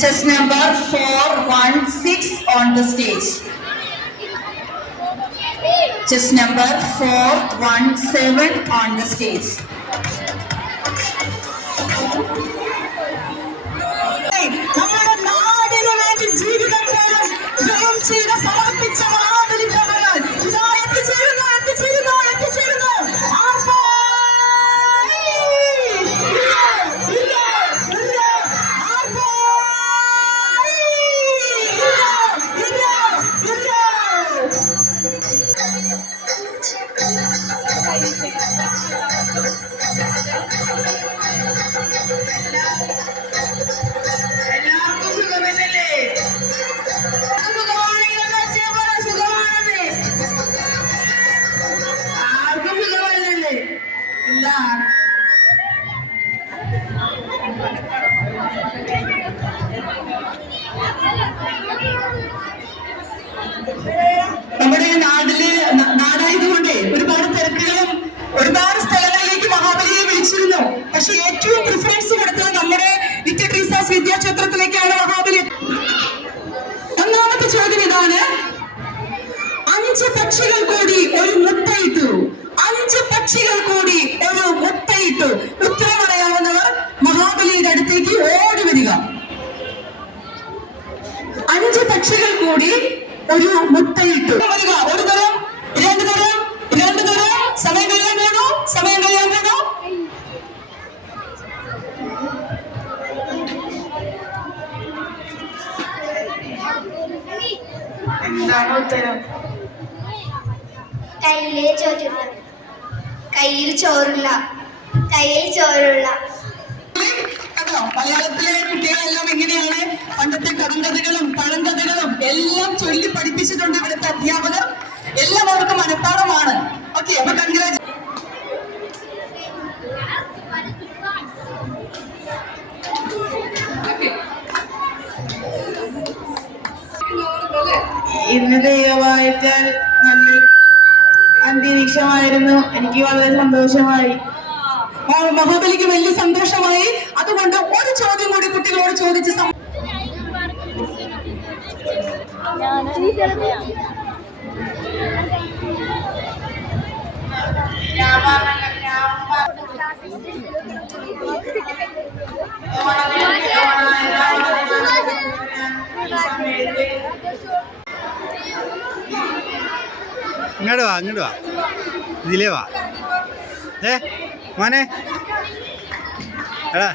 Chess number 416 on the stage. Chess number 417 on the stage. നമ്മുടെ നാടായതുകൊണ്ട് ഒരുപാട് തിരക്കുകളും ഒരുപാട് സ്ഥലങ്ങളിലേക്ക് മഹാബലിയെ വിളിച്ചിരുന്നു. പക്ഷെ ഏറ്റവും പ്രിഫറൻസ് കൊടുത്തത് നമ്മുടെ ലിറ്റിൽ ട്രീസാസ് വിദ്യാക്ഷേത്രത്തിലേക്കാണ് മഹാബലി. ഒന്നാമത്തെ ചോദ്യം ഇതാണ്: 5 പക്ഷികൾ കൂടി ഒരു മുട്ടയിട്ടു. 5 പക്ഷികൾ കൂടി ഒരു മുട്ടയിട്ടു. ഉത്തരം അറിയാവുന്നവർ മഹാബലിയുടെ അടുത്തേക്ക് ഓടി വരിക. 5 പക്ഷികൾ കൂടി ഒരു മുട്ടയിട്ടു. വരിക. ഒരു തരം, 2 തരം, 2 തരം. സമയം കഴിയാൻ വേണോ? സമയം കഴിയാൻ വേണോ? എന്താണ് ഉത്തരം? കയ്യിൽ ചോറുള്ള. കയ്യിൽ ചോറുള്ള. കയ്യിൽ ചോറുള്ള. മലയാളത്തിലെ കുട്ടികളെല്ലാം എങ്ങനെയാണ് പണ്ടത്തെ കടങ്കഥകളും പഴങ്കഥകളും എല്ലാം ചൊല്ലി പഠിപ്പിച്ചിട്ടുണ്ട് ഇവിടുത്തെ അധ്യാപകർ. എല്ലാം അവർക്ക് മനഃപ്പാടമാണ്. ഓക്കെ, അപ്പൊ കൺഗ്രാജുലേഷൻ. ഇന്ന് ദൈവമായിട്ടാൽ നല്ല അന്തരീക്ഷമായിരുന്നു. എനിക്ക് വളരെ സന്തോഷമായി. മഹാബലിക്ക് വലിയ സന്തോഷമായി. അതുകൊണ്ട് ഒരു ചോദ്യം കൂടി കുട്ടികളോട് ചോദിച്ച് ഇങ്ങോട്ട് വാ, ഇങ്ങോട്ട് വാ, ഇതിലേ വാ. മോനെ എടാ,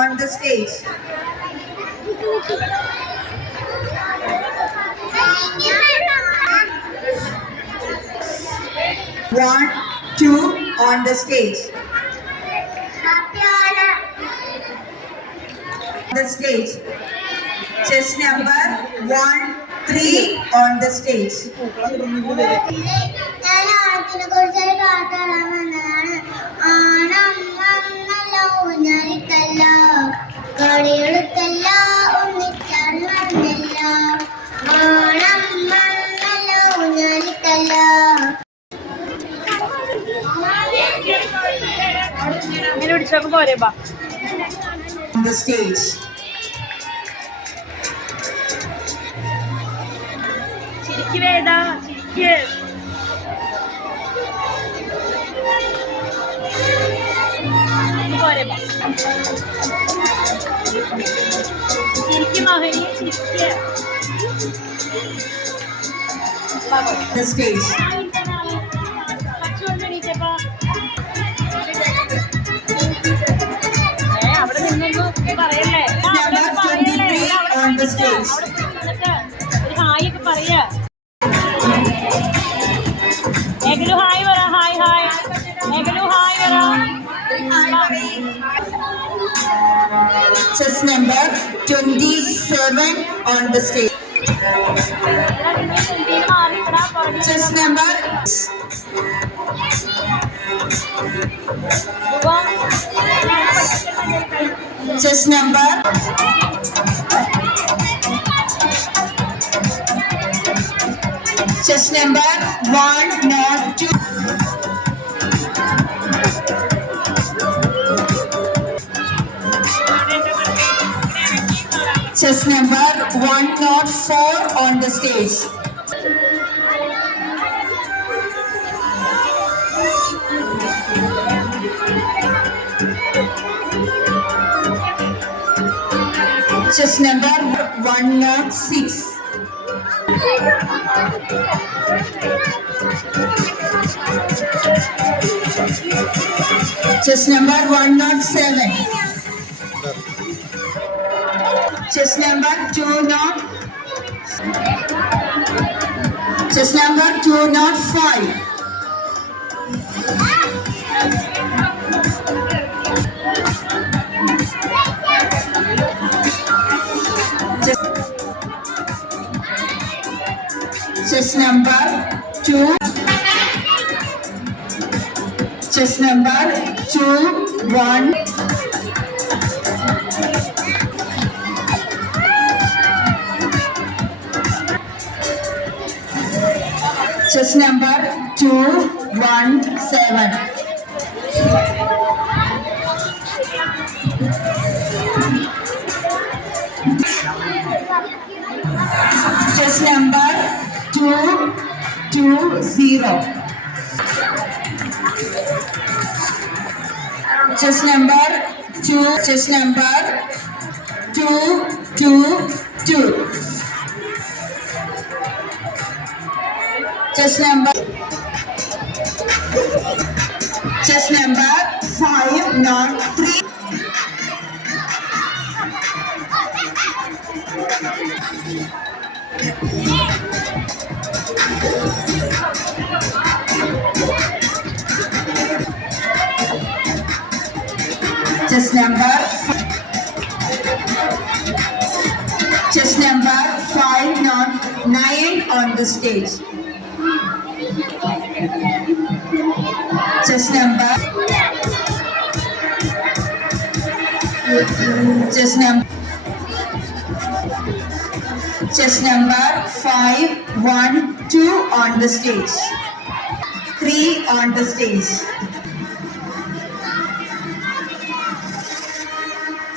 on the stage. One, two on the stage. The stage. Chess number 1, 3 on the stage. On the stage. The stage. On the stage. Chess number 27 on the stage. Chess number chess number Chess number 102. Chess number 104 on the stage. Chess number 106. Chess number 107. Chess number 20. Chess number 205. Chess number 2. Chess number 21. Chess number 217. Chess number 220. Chess number 2. Chess number 222. Chess number 503. Chess number 509 on the stage. Chess number 512 on the stage. 3 on the stage.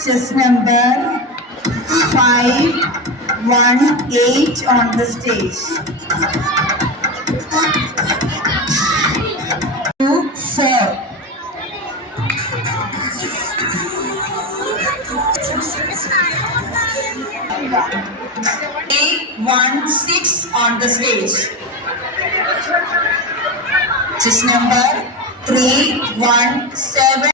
Chess number 518 on the stage. 2, 4. A16 on the stage. Chess number 317.